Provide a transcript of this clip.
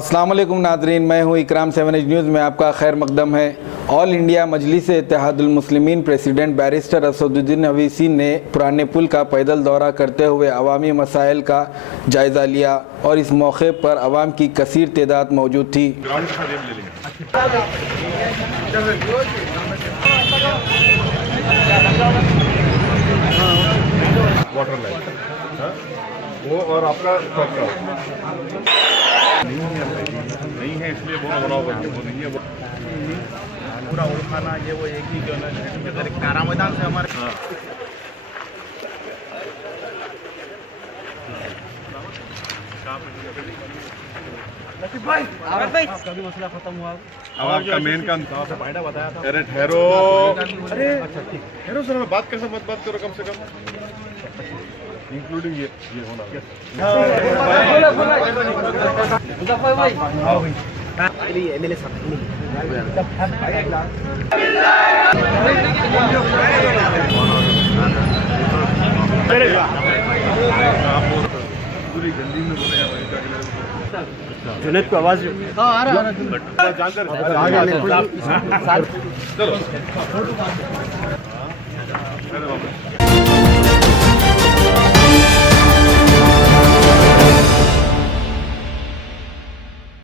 अस्सलाम वालेकुम नाजरीन, मैं हूँ इकराम 7 एज न्यूज़ में आपका खैर मकदम है। ऑल इंडिया मजलिस इत्तेहादुल मुस्लिमीन प्रेसिडेंट बैरिस्टर असदुद्दीन अवीसी ने पुराने पुल का पैदल दौरा करते हुए अवामी मसाइल का जायज़ा लिया और इस मौके पर अवाम की कसीर तादाद मौजूद थी। वाटर लाइन वो और आपका नहीं है, इसलिए वो बराबर वो नहीं है। पूरा उड़खाना ये वो एक ही जो कारा मैदान से हमारे आपका भी मसला खत्म हुआ। अब आपका मेन काम बताया था। अरे ठहरो, अरे अच्छा ठीक ठहरो सर, बात कैसे मत बात करो कम से कम, इंक्लूडिंग ये होना। एमएलए साहब पूरी गंदी में बोले जुनेद को आवाज आ रहा चलो।